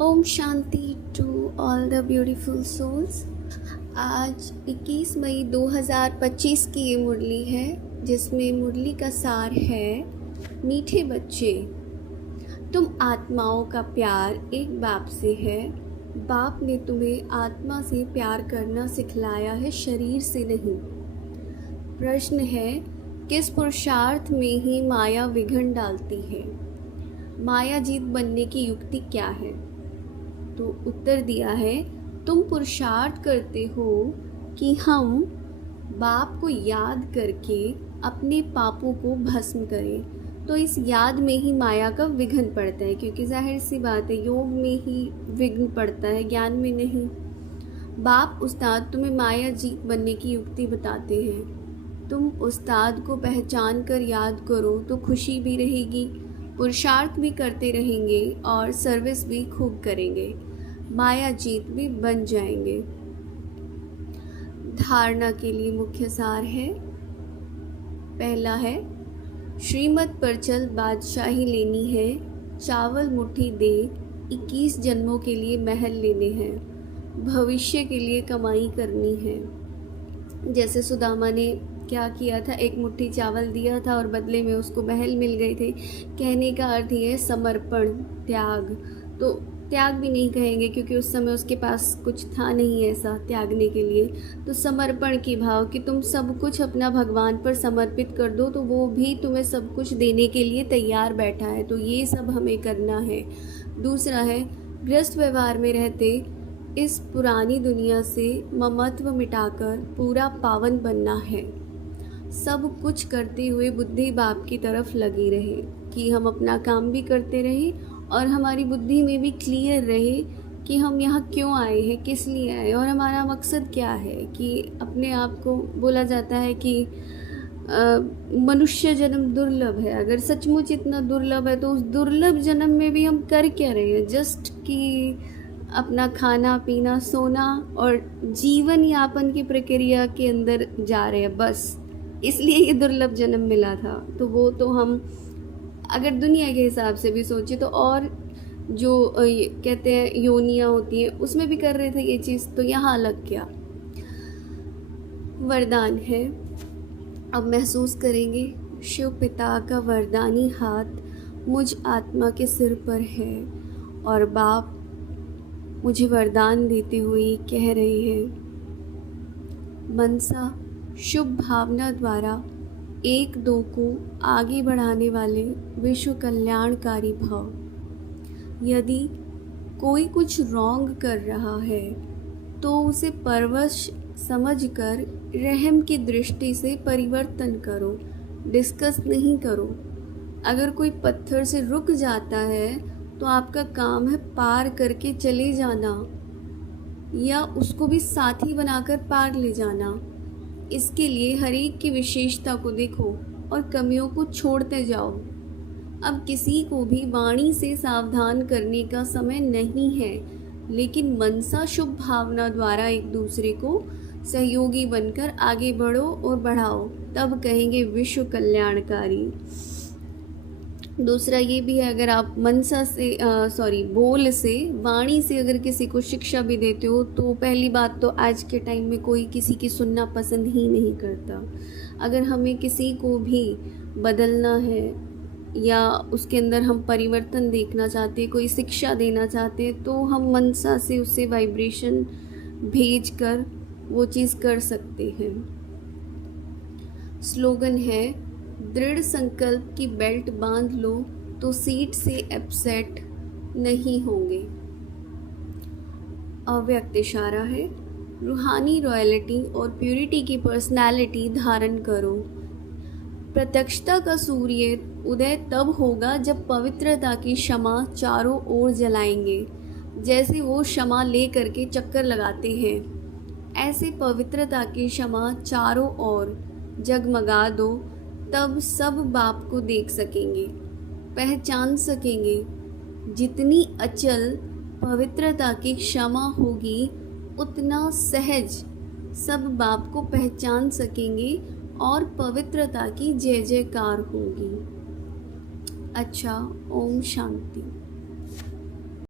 Om Shanti to all the beautiful souls. आज 21 मई 2025 की ये मुरली है, जिसमें मुरली का सार है, मीठे बच्चे, तुम आत्माओं का प्यार एक बाप से है। बाप ने तुम्हें आत्मा से प्यार करना सिखलाया है, शरीर से नहीं। प्रश्न है, किस पुरुषार्थ में ही माया विघ्न डालती है? माया जीत बनने की युक्ति क्या है? तो उत्तर दिया है, तुम पुरुषार्थ करते हो कि हम बाप को याद करके अपने पापों को भस्म करें। तो इस याद में ही माया का विघ्न पड़ता है, क्योंकि जाहिर सी बात है, योग में ही विघ्न पड़ता है, ज्ञान में नहीं। बाप उस्ताद तुम्हें माया जीत बनने की युक्ति बताते हैं। तुम उस्ताद को पहचान कर याद करो तो खुशी भी रहेगी, पुरुषार्थ भी करते रहेंगे और सर्विस भी खूब करेंगे, माया जीत भी बन जाएंगे। धारणा के लिए मुख्य सार है, पहला है, श्रीमत पर चल बादशाही लेनी है, चावल मुट्ठी दे, 21 जन्मों के लिए महल लेने हैं, भविष्य के लिए कमाई करनी है। जैसे सुदामा ने क्या किया था, एक मुट्ठी चावल दिया था और बदले में उसको महल मिल गए थे। कहने का अर्थ ये है समर्पण, त्याग। तो त्याग भी नहीं कहेंगे क्योंकि उस समय उसके पास कुछ था नहीं ऐसा त्यागने के लिए। तो समर्पण की भाव कि तुम सब कुछ अपना भगवान पर समर्पित कर दो, तो वो भी तुम्हें सब कुछ देने के लिए तैयार बैठा है। तो ये सब हमें करना है। दूसरा है, गृहस्थ व्यवहार में रहते इस पुरानी दुनिया से ममत्व मिटाकर पूरा पावन बनना है। सब कुछ करते हुए बुद्धि बाप की तरफ लगी रहे कि हम अपना काम भी करते रहें और हमारी बुद्धि में भी क्लियर रहे कि हम यहाँ क्यों आए हैं, किस लिए आए और हमारा मकसद क्या है। कि अपने आप को बोला जाता है कि मनुष्य जन्म दुर्लभ है। अगर सचमुच इतना दुर्लभ है तो उस दुर्लभ जन्म में भी हम कर क्या रहे हैं? जस्ट कि अपना खाना पीना सोना और जीवन यापन की प्रक्रिया के अंदर जा रहे हैं, बस इसलिए ये दुर्लभ जन्म मिला था। तो वो तो हम अगर दुनिया के हिसाब से भी सोचे तो और जो कहते हैं योनियाँ होती हैं उसमें भी कर रहे थे ये चीज़, तो यहाँ अलग क्या। वरदान है, अब महसूस करेंगे शिव पिता का वरदानी हाथ मुझ आत्मा के सिर पर है और बाप मुझे वरदान देते हुए कह रहे हैं, मनसा शुभ भावना द्वारा एक दो को आगे बढ़ाने वाले विश्व कल्याणकारी भाव। यदि कोई कुछ रॉन्ग कर रहा है तो उसे परवश समझकर रहम की दृष्टि से परिवर्तन करो, डिस्कस नहीं करो। अगर कोई पत्थर से रुक जाता है तो आपका काम है पार करके चले जाना या उसको भी साथी बनाकर पार ले जाना। इसके लिए हर एक की विशेषता को देखो और कमियों को छोड़ते जाओ। अब किसी को भी वाणी से सावधान करने का समय नहीं है, लेकिन मनसा शुभ भावना द्वारा एक दूसरे को सहयोगी बनकर आगे बढ़ो और बढ़ाओ, तब कहेंगे विश्व कल्याणकारी। दूसरा ये भी है, अगर आप मनसा से बोल से वाणी से अगर किसी को शिक्षा भी देते हो तो पहली बात तो आज के टाइम में कोई किसी की सुनना पसंद ही नहीं करता। अगर हमें किसी को भी बदलना है या उसके अंदर हम परिवर्तन देखना चाहते हैं, कोई शिक्षा देना चाहते हैं, तो हम मनसा से उससे वाइब्रेशन भेज कर वो चीज़ कर सकते हैं। स्लोगन है, दृढ़ संकल्प की बेल्ट बांध लो तो सीट से अपसेट नहीं होंगे। अव्यक्त इशारा है, रूहानी रॉयल्टी और प्यूरिटी की पर्सनालिटी धारण करो। प्रत्यक्षता का सूर्य उदय तब होगा जब पवित्रता की शमा चारों ओर जलाएंगे। जैसे वो शमा ले करके चक्कर लगाते हैं, ऐसे पवित्रता की शमा चारों ओर जगमगा दो, तब सब बाप को देख सकेंगे, पहचान सकेंगे। जितनी अचल पवित्रता की क्षमा होगी उतना सहज सब बाप को पहचान सकेंगे और पवित्रता की जय जयकार होगी। अच्छा, ओम शांति।